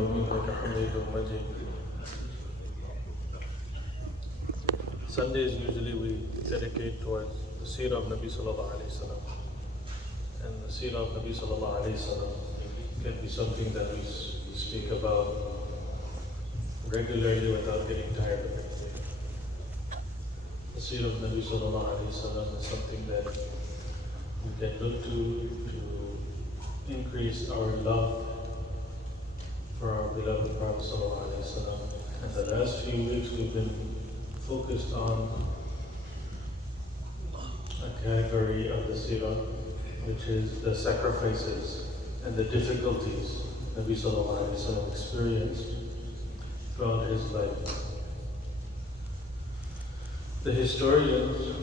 إنك حميد مجيد. Sundays usually we dedicate towards the Seera of Nabi Sallallahu Alaihi Wasallam. And the Seera of Nabi Sallallahu Alaihi Wasallam can be something that we speak about regularly without getting tired of it. The Seera of Nabi Sallallahu Alaihi Wasallam is something that we can look to increase our love for our beloved Prophet Sallallahu Alaihi Wasallam. And the last few weeks we've been focused on a category of the Seerah, which is the sacrifices and the difficulties Nabi Sallallahu Alaihi Wasallam experienced throughout his life. The historians,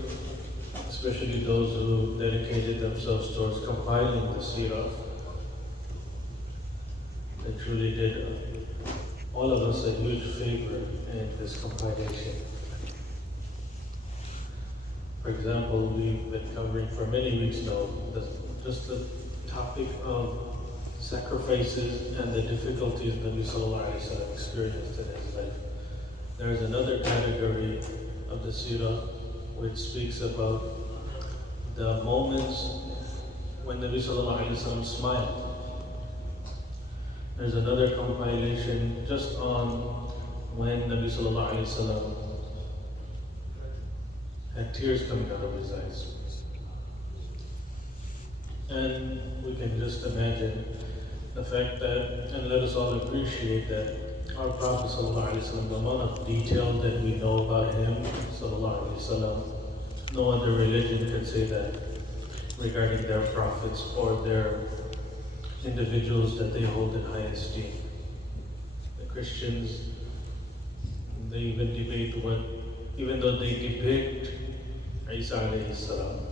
especially those who dedicated themselves towards compiling the Seerah, they truly did all of us a huge favor in this compilation. For example, we've been covering for many weeks now just the topic of sacrifices and the difficulties Nabi Sallallahu Alaihi Wasallam experienced in his life. There is another category of the Seerah which speaks about the moments when Nabi Sallallahu Alaihi Wasallam smiled. There's another compilation just on when Nabi Sallallahu Alaihi Wasallam had tears coming out of his eyes. And we can just imagine the fact that, and let us all appreciate that our Prophet Sallallahu Alaihi Wasallam, the amount of detail that we know about him, Sallallahu Alaihi Wasallam, no other religion can say that regarding their prophets or their individuals that they hold in high esteem. The Christians, they even debate what, even though they depict Isa alayhi salam,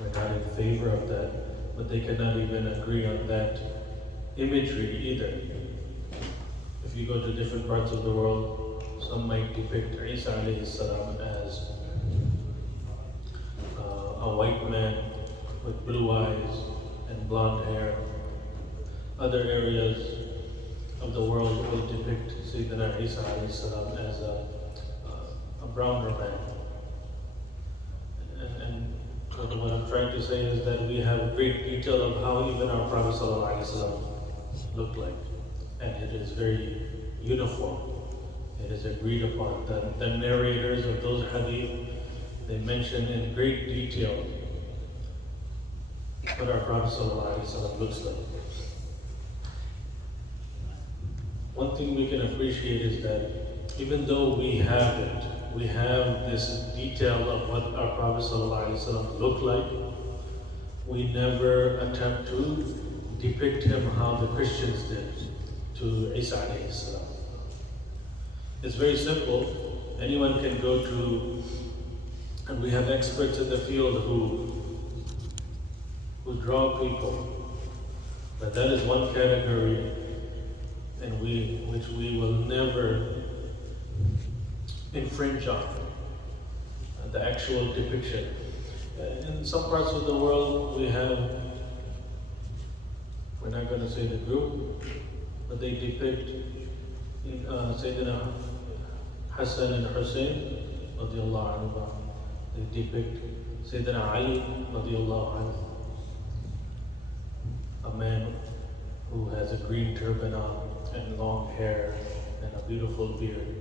we're not in favor of that, but they cannot even agree on that imagery either. If you go to different parts of the world, some might depict Isa alayhi salam as a white man with blue eyes and blonde hair. Other areas of the world will depict Sayyidina Isa alayhi salam as a browner man. And what I'm trying to say is that we have great detail of how even our Prophet Sallallahu Alaihi Wasallam looked like. And it is very uniform. It is agreed upon. The narrators of those hadith, they mention in great detail what our Prophet Sallallahu Alaihi Wasallam looks like. One thing we can appreciate is that even though we have it, we have this detail of what our Prophet ﷺ looked like, we never attempt to depict him how the Christians did to Isa alayhi salam. It's very simple. Anyone can go to, and we have experts in the field who draw people. But that is one category and which we will never infringe on, the actual depiction. In some parts of the world we have, we're not going to say the group, but they depict Sayyidina Hassan and Hussein radiallahu anhu. They depict Sayyidina Ali radiallahu anhu, a man who has a green turban on and long hair and a beautiful beard.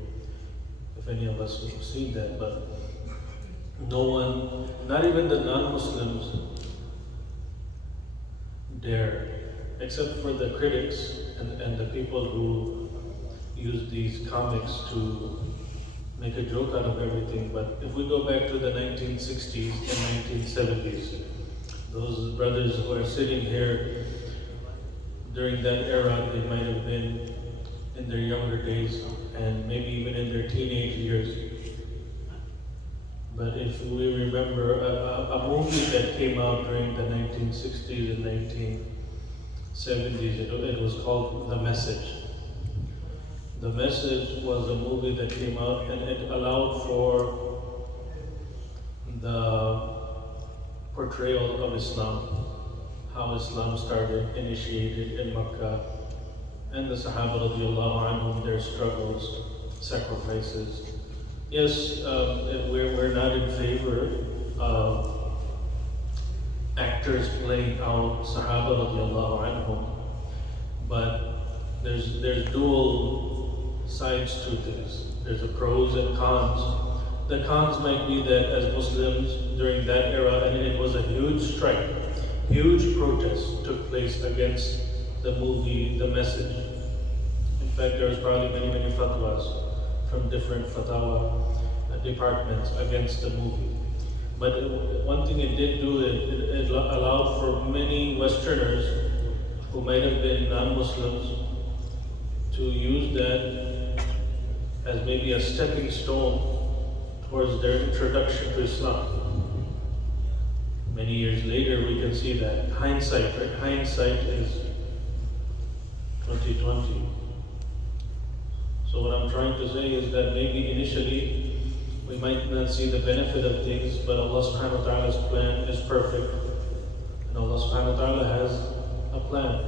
If any of us have seen that, but no one, not even the non-Muslims, dare, except for the critics and the people who use these comics to make a joke out of everything. But if we go back to the 1960s and 1970s, those brothers who are sitting here during that era, they might have been in their younger days and maybe even in their teenage years. But if we remember a movie that came out during the 1960s and 1970s, it was called The Message. The Message was a movie that came out and it allowed for the portrayal of Islam, how Islam started, initiated in Makkah, and the Sahaba radiallahu anhum, their struggles, sacrifices. Yes, we're not in favor of actors playing out Sahaba radiallahu anhum, but there's dual sides to this. There's the pros and cons. The cons might be that as Muslims during that era, and it was a huge strike, huge protest took place against the movie, The Message. In fact, there was probably many fatwas from different fatwa departments against the movie. But one thing it did do, it allowed for many Westerners who might have been non-Muslims to use that as maybe a stepping stone towards their introduction to Islam. Many years later, we can see that hindsight, right? Hindsight is 2020. So what I'm trying to say is that maybe initially we might not see the benefit of things, but Allah subhanahu wa ta'ala's plan is perfect. And Allah subhanahu wa ta'ala has a plan.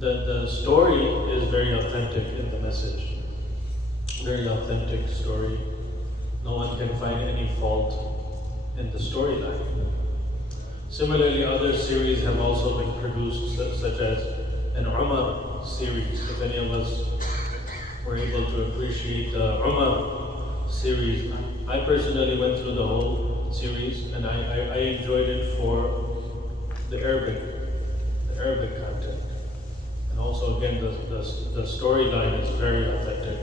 The story is very authentic in The Message. Very authentic story. No one can find any fault in the storyline. Similarly, other series have also been produced, such as an Umar series. If any of us were able to appreciate the Umar series, I personally went through the whole series, and I enjoyed it for the Arabic content. And also, again, the storyline is very authentic.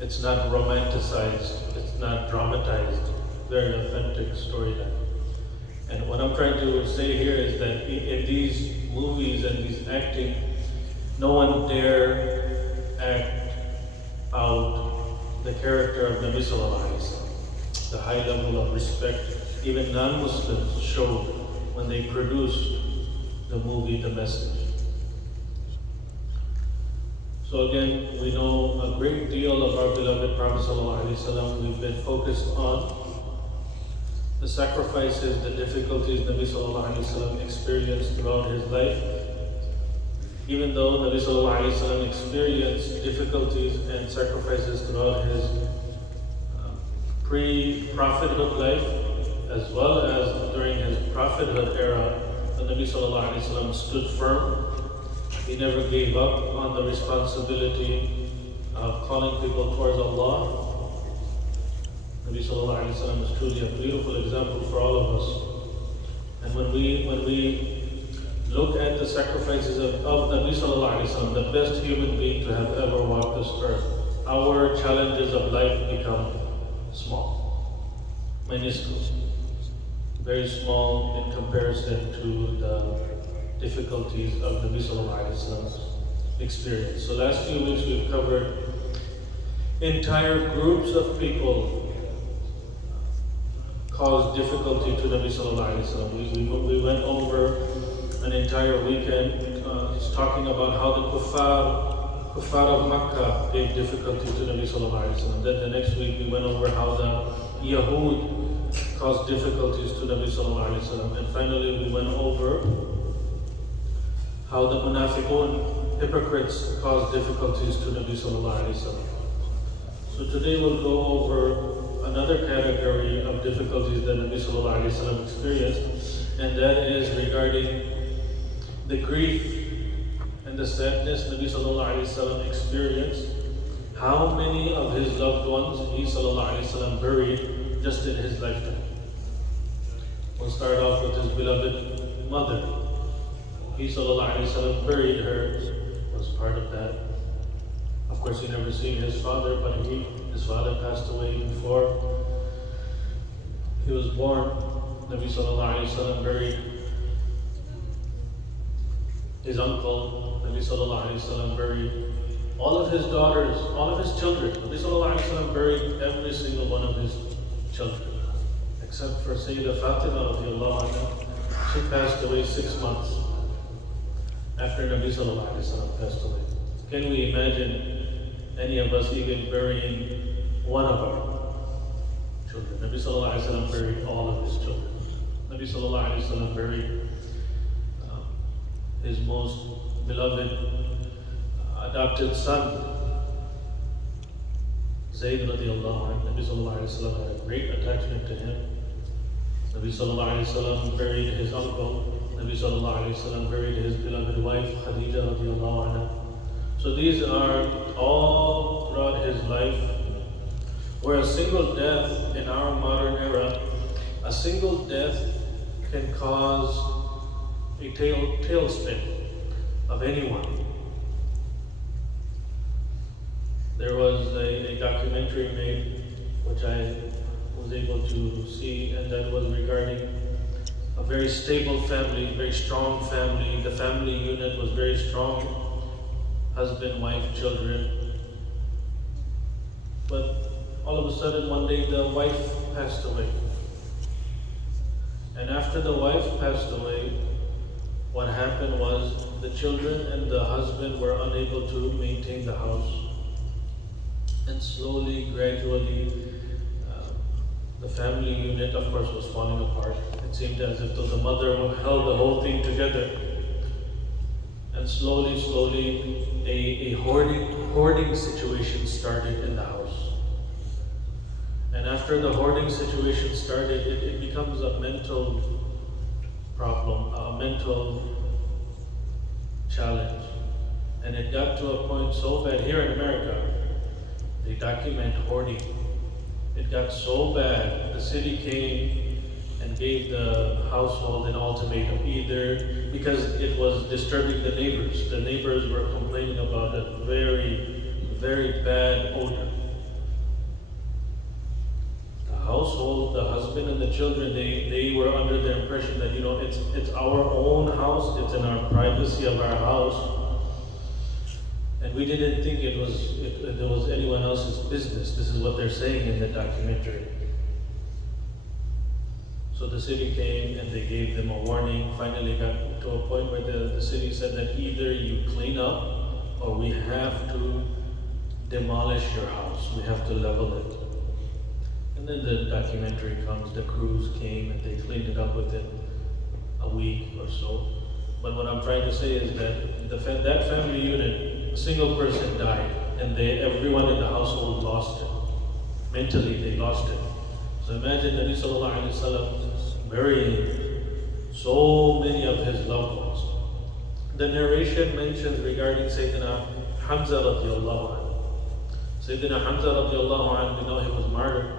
It's not romanticized, it's not dramatized, very authentic storyline. And what I'm trying to say here is that in these movies and these acting, no one dare act out the character of Nabi Sallallahu Alaihi Wasallam. The high level of respect even non-Muslims showed when they produced the movie The Message. So again, we know a great deal of our beloved Prophet Sallallahu Alaihi Wasallam. We've been focused on the sacrifices, the difficulties Nabi Sallallahu Alaihi Wasallam experienced throughout his life. Even though Nabi Sallallahu Alaihi Wasallam experienced difficulties and sacrifices throughout his pre-prophethood life, as well as during his prophethood era, the Nabi Sallallahu Alaihi Wasallam stood firm. He never gave up on the responsibility of calling people towards Allah. Nabi Sallallahu Alaihi Wasallam is truly a beautiful example for all of us. And when we look at the sacrifices of Nabi Sallallahu Alaihi Wasallam, the best human being to have ever walked this earth, our challenges of life become small, minuscule, very small in comparison to the difficulties of Nabi Sallallahu Alaihi Wasallam's experience. So last few weeks we've covered entire groups of people caused difficulty to Nabi Sallallahu Alaihi Wasallam. We went over an entire weekend talking about how the kuffar of Makkah gave difficulty to Nabi Sallallahu Alaihi Wasallam. Then the next week we went over how the Yahud caused difficulties to Nabi Sallallahu Alaihi Wasallam. And finally we went over how the munafiqun, hypocrites, caused difficulties to Nabi Sallallahu Alaihi Wasallam. So today we'll go over another category of difficulties that Nabi Sallallahu Alaihi Wasallam experienced, and that is regarding the grief and the sadness Nabi Sallallahu Alaihi Wasallam experienced. How many of his loved ones he Sallallahu Alaihi Wasallam buried just in his lifetime? We'll start off with his beloved mother. He Sallallahu Alaihi Wasallam buried her, was part of that. Of course, he never seen his father, but his father passed away before he was born. Nabi Sallallahu Alaihi Wasallam buried his uncle. Nabi Sallallahu Alaihi Wasallam buried all of his daughters, all of his children. Nabi Sallallahu Alaihi Wasallam buried every single one of his children, except for Seera Fatima radiallahu anha. She passed away 6 months after Nabi Sallallahu Alaihi Wasallam passed away. Can we imagine any of us even burying one of our children? Nabi Sallallahu Alaihi Wasallam buried all of his children. Nabi Sallallahu Alaihi Wasallam buried his most beloved adopted son, Zayd radiallahu anhu. Nabi sallallahu alayhi wa sallam had a great attachment to him. Nabi sallallahu alayhi wa sallam buried his uncle. Nabi sallallahu alayhi wa sallam buried his beloved wife, Khadija radiallahu anha. So these are all throughout his life, where a single death in our modern era, a single death can cause a tailspin of anyone. There was a documentary made, which I was able to see, and that was regarding a very stable family, very strong family. The family unit was very strong, husband, wife, children. But all of a sudden, one day, the wife passed away. And after the wife passed away, what happened was the children and the husband were unable to maintain the house. And slowly, gradually, the family unit, of course, was falling apart. It seemed as if though the mother held the whole thing together. And slowly, a hoarding situation started in the house. And after the hoarding situation started, it becomes a mental problem, a mental challenge. And it got to a point so bad here in America, they document hoarding. It got so bad, the city came and gave the household an ultimatum, either because it was disturbing the neighbors. The neighbors were complaining about a very, very bad odor. The household, the husband and the children, they were under the impression that, it's our own house, it's in our privacy of our house. And we didn't think it was anyone else's business. This is what they're saying in the documentary. So the city came and they gave them a warning. Finally got to a point where the city said that either you clean up or we have to demolish your house. We have to level it. And then the documentary comes, the crews came and they cleaned it up within a week or so. But what I'm trying to say is that that family unit, a single person died, and everyone in the household lost it. Mentally, they lost it. So imagine Nabi sallallahu alayhi wa sallam burying so many of his loved ones. The narration mentions regarding Sayyidina Hamza radiallahu anhu. Sayyidina Hamza radiallahu anhu, we know he was martyred,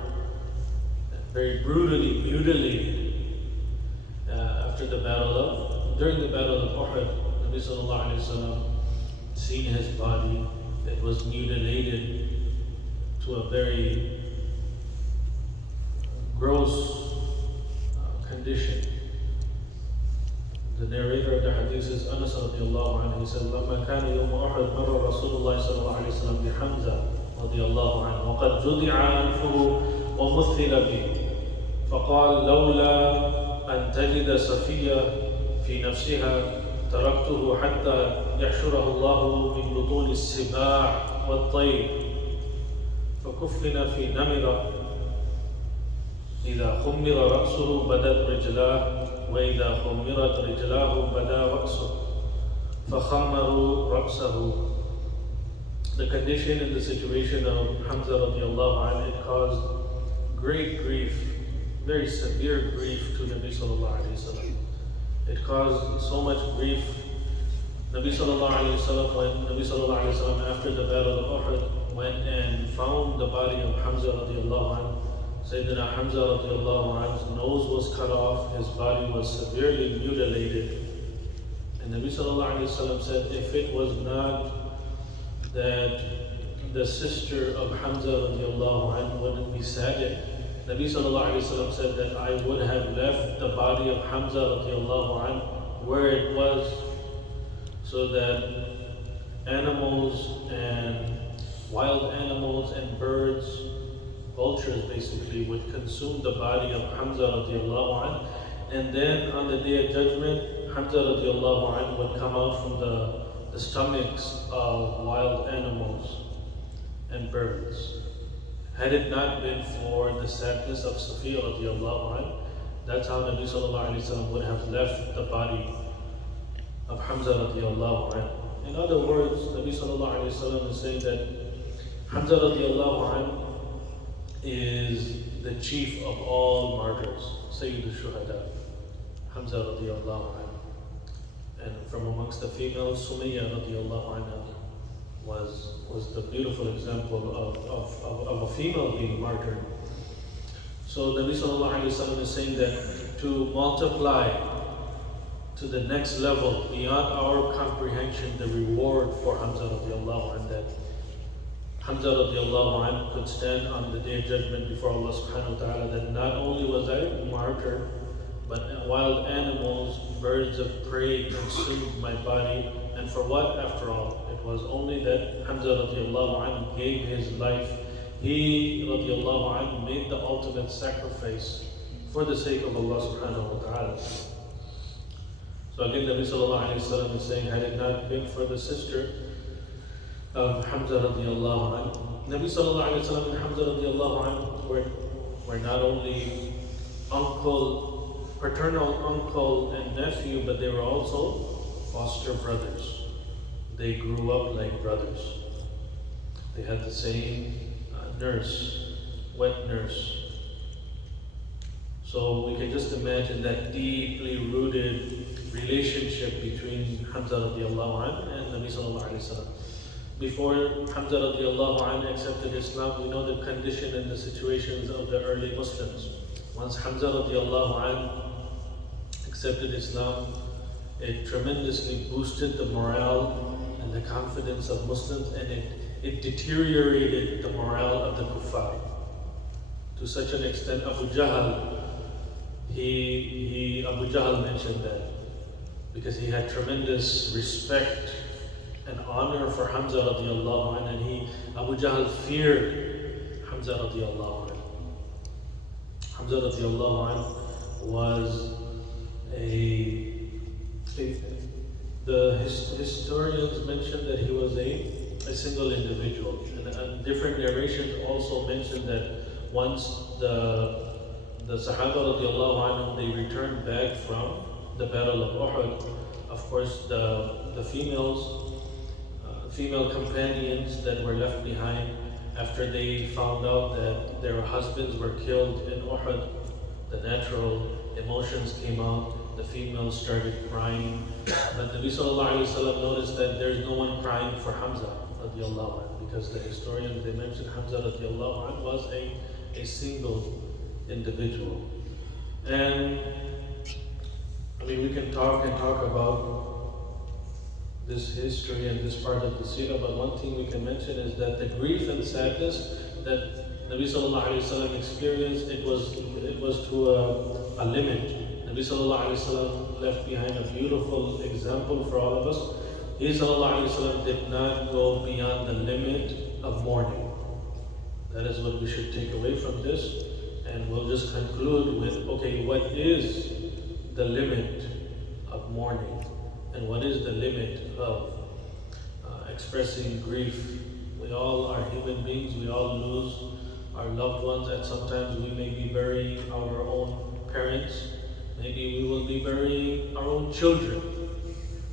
very brutally mutilated during the battle of Uhud. Nabi sallallahu alayhi wa sallam seen his body that was mutilated to a very gross condition. The narrator of the hadith is Anas radiallahu anhu. He said, لما كان يوم أحد مر رسول الله صلى الله عليه وسلم بحمزة رضي الله عنه وقد جدع أنفه ومثل به فقال لولا أن تجد صفية في نفسها تركته حتى يحشره الله من بطون السباع والطير فكفن في نمرة إذا خمر رأسه بدت رجلاه وإذا خمرت رجلاه بدا رأسه فخمروا رأسه. The condition and the situation of Hamza radiallahu anhu, it caused great grief, very severe grief to Nabi sallallahu alayhi wa sallam. It caused so much grief. Nabi sallallahu alayhi wa sallam, when Nabi sallallahu alayhi wa sallam, after the battle of Uhud, went and found the body of Hamza radiallahu anhu, Sayyidina Hamza radiallahu anhu's nose was cut off, his body was severely mutilated. And Nabi sallallahu alayhi wa sallam said, if it was not that the sister of Hamza radiallahu anhu wouldn't be saddened, Nabi sallallahu alayhi wa sallam said that I would have left the body of Hamza radiallahu anhu where it was, so that animals and wild animals and birds, vultures basically, would consume the body of Hamza radiallahu anhu. And then on the day of judgment, Hamza radiallahu anhu would come out from the stomachs of wild animals and birds. Had it not been for the sadness of Safiya radiallahu anhu, that's how Nabi sallallahu alayhi wa sallam would have left the body of Hamza radiallahu anhu. In other words, Nabi sallallahu alayhi wa sallam is saying that Hamza radiallahu anhu is the chief of all martyrs, Sayyid al-Shuhada, Hamza radiallahu anhu. And from amongst the females, Sumayya radiallahu anha was the beautiful example of a female being martyred. So Nabi sallallahu alayhi wa sallam is saying that to multiply to the next level beyond our comprehension the reward for Hamza radiallahu anhu, that Hamza radiallahu anhu could stand on the day of judgment before Allah subhanahu wa ta'ala, that not only was I martyred, but wild animals, birds of prey consumed my body. And for what after all? It was only that Hamza radiallahu anhu gave his life. He radiallahu anhu made the ultimate sacrifice for the sake of Allah subhanahu wa ta'ala. So again, Nabi sallallahu alayhi wa sallam is saying, had it not been for the sister of Hamza radiallahu anhu, Nabi sallallahu alayhi wa sallam and Hamza radiallahu anhu were not only uncle, paternal uncle and nephew, but they were also foster brothers. They grew up like brothers. They had the same nurse, wet nurse. So we can just imagine that deeply rooted relationship between Hamza radiallahu anhu and Nabi sallallahu alayhi wa sallam. Before Hamza radiallahu anhu accepted Islam, we know the condition and the situations of the early Muslims. Once Hamza radiallahu anhu accepted Islam, it tremendously boosted the morale and the confidence of Muslims, and it deteriorated the morale of the kuffar. To such an extent, Abu Jahl mentioned that, because he had tremendous respect and honor for Hamza radiallahu anhu, and Abu Jahl feared Hamza radiallahu anhu. Hamza radiallahu anhu was the historians mention that he was a single individual, and different narrations also mention that once the Sahaba radiallahu anhu, they returned back from the Battle of Uhud. Of course, the female companions that were left behind, after they found out that their husbands were killed in Uhud, the natural emotions came out. The females started crying, but Nabi sallallahu alayhi wa sallam noticed that there's no one crying for Hamza radiallahu anhu, because the historians, they mentioned Hamza radiallahu anhu was a single individual. And I mean, we can talk about this history and this part of the seerah, but one thing we can mention is that the grief and sadness that Nabi sallallahu alayhi wa sallam experienced, it was to a limit. Nabi sallallahu alayhi wa sallam left behind a beautiful example for all of us. He sallallahu alayhi wa sallam did not go beyond the limit of mourning. That is what we should take away from this. And we'll just conclude with, okay, what is the limit of mourning? And what is the limit of expressing grief? We all are human beings. We all lose our loved ones. And sometimes we may be burying our own parents. Maybe we will be burying our own children.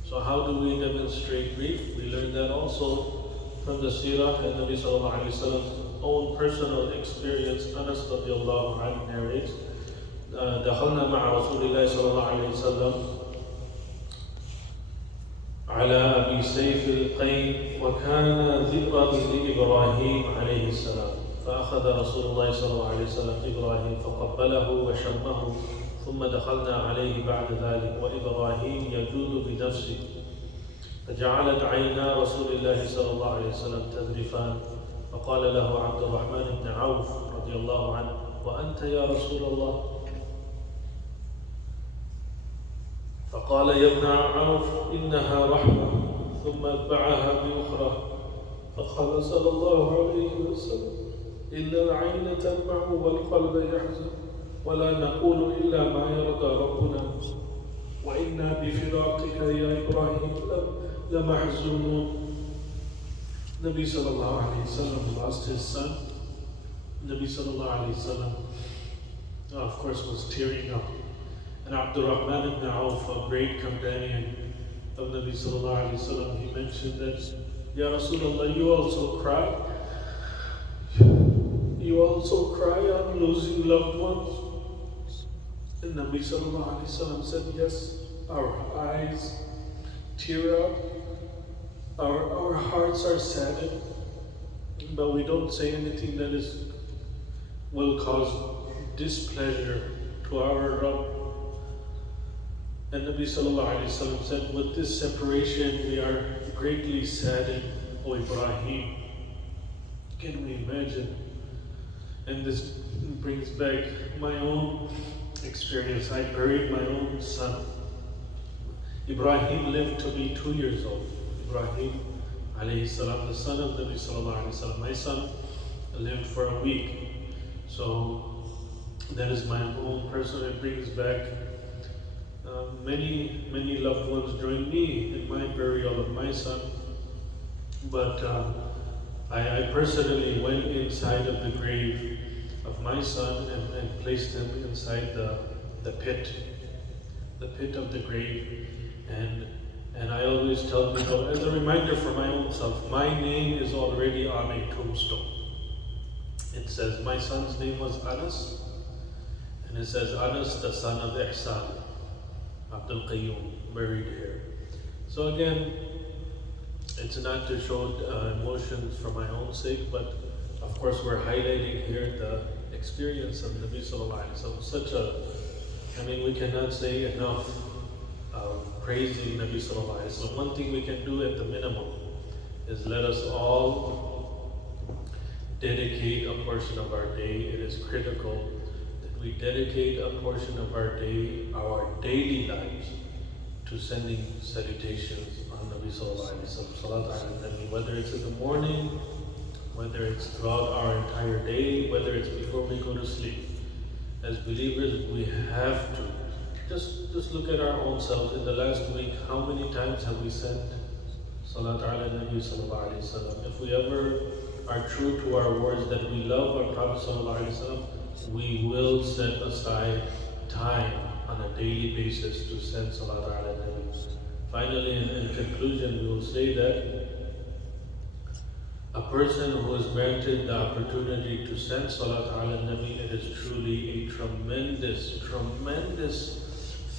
So how do we demonstrate grief? We learn that also from the seerah and Nabi sallallahu alayhi wa sallam's own personal experience. Anas radiallahu anhu narrates, دخلنا مع رسول الله صلى الله عليه وسلم على أبي سيف القين وكان ذكرى لإبراهيم عليه السلام فأخذ رسول الله صلى الله عليه وسلم إبراهيم فقبله وشمه ثم دخلنا عليه بعد ذلك وإبراهيم يجود بنفسه فجعلت عينا رسول الله صلى الله عليه وسلم تذرفان فقال له عبد الرحمن بن عوف رضي الله عنه وأنت يا رسول الله؟ فقال يا ابن عوف إنها رحمة ثم اتبعها بأخرى فقال صلى الله عليه وسلم إن العين تدمع والقلب يحزن ولا نقول إلا ما يرضى ربنا وإنا بفراقك يا إبراهيم لمحزونون. Nabi sallallahu alayhi wa sallam lost his son. Nabi sallallahu alayhi wa sallam, of course, was tearing up. And Abdul Rahman ibn Auf, a great companion, of Nabi sallallahu alayhi wa sallam, he mentioned that, Ya Rasulullah, you also cry. You also cry on losing loved ones. And Nabi sallallahu alayhi wa sallam said, yes, our eyes tear up, our hearts are saddened, but we don't say anything that will cause displeasure to our Rabb. And Nabi sallallahu alayhi wa sallam said, with this separation we are greatly saddened, O Ibrahim. Can we imagine? And this brings back my own experience. I buried my own son. Ibrahim lived to be 2 years old. Ibrahim alayhi salam, the son of Nabi sallallahu alayhi wa sallam. My son lived for a week. So that is my own personal. It brings back many loved ones joined me in my burial of my son. But I personally went inside of the grave of my son and placed him inside the pit of the grave. And I always tell people, as a reminder for my own self, my name is already on a tombstone. It says, my son's name was Anas, and it says, Anas, the son of Ihsan, Abdul Qayyum, buried here. So again, it's not to show emotions for my own sake, but of course we're highlighting here the experience of Nabi Sallallahu Alaihi Wasallam. We cannot say enough praising Nabi Sallallahu Alaihi Wasallam. One thing we can do at the minimum is let us all dedicate a portion of our day. It is critical that we dedicate a portion of our day, our daily lives, to sending salutations on Nabi Sallallahu Alaihi Wasallam. Salat ala Nabi, whether it's in the morning, whether it's throughout our entire day, whether it's before we go to sleep. As believers, we have to just look at our own selves. In the last week, how many times have we sent Salat ala Nabi Sallallahu Alaihi Wasallam? If we ever are true to our words that we love our Prophet Sallallahu Alaihi Wasallam, we will set aside time on a daily basis to send Salat ala Nabi. Finally, in conclusion, we will say that a person who is granted the opportunity to send Salat ala Nabi, it is truly a tremendous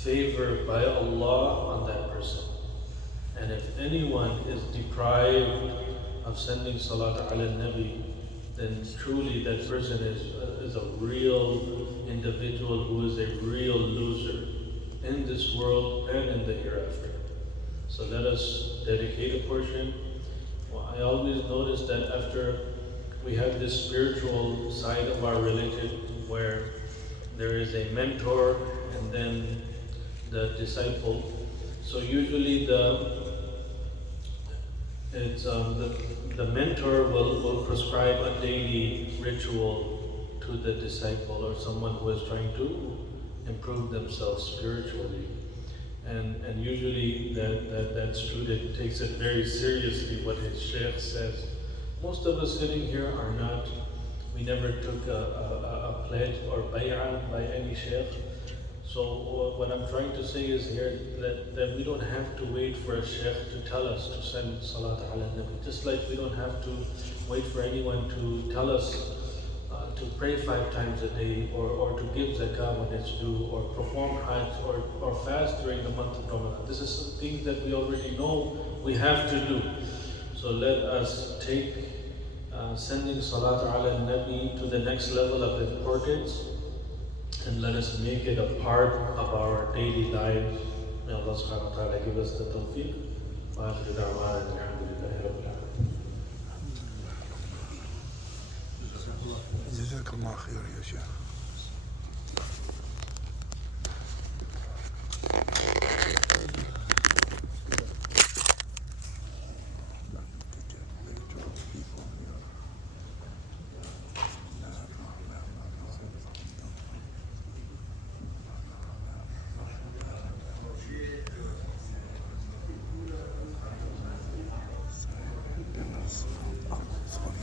favor by Allah on that person. And if anyone is deprived of sending Salat ala Nabi, then truly that person is a real individual who is a real loser in this world and in the hereafter. So let us dedicate a portion. I always notice that after we have this spiritual side of our religion where there is a mentor and then the disciple. So usually the mentor will prescribe a daily ritual to the disciple or someone who is trying to improve themselves spiritually. And usually that student takes it very seriously what his sheikh says. Most of us sitting here are not, we never took a pledge or bay'ah by any sheikh. So what I'm trying to say is here that we don't have to wait for a sheikh to tell us to send Salat ala Nabi. Just like we don't have to wait for anyone to tell us to pray 5 times a day, or to give zakah when it's due, or perform hajj, or fast during the month of Ramadan. This is something that we already know we have to do. So let us take sending Salat ala Nabi to the next level of importance, and let us make it a part of our daily lives. May Allah subhanahu wa ta'ala give us the tawfiq. Wa akhiru da'wana alhamdulillahi rabbil alamin. جزاك الله خير يا شيخ.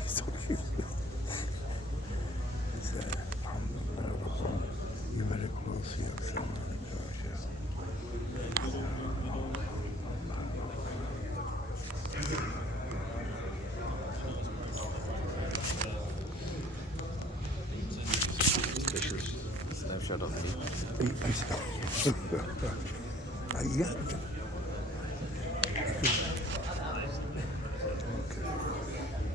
Sorry. امسك. ايوه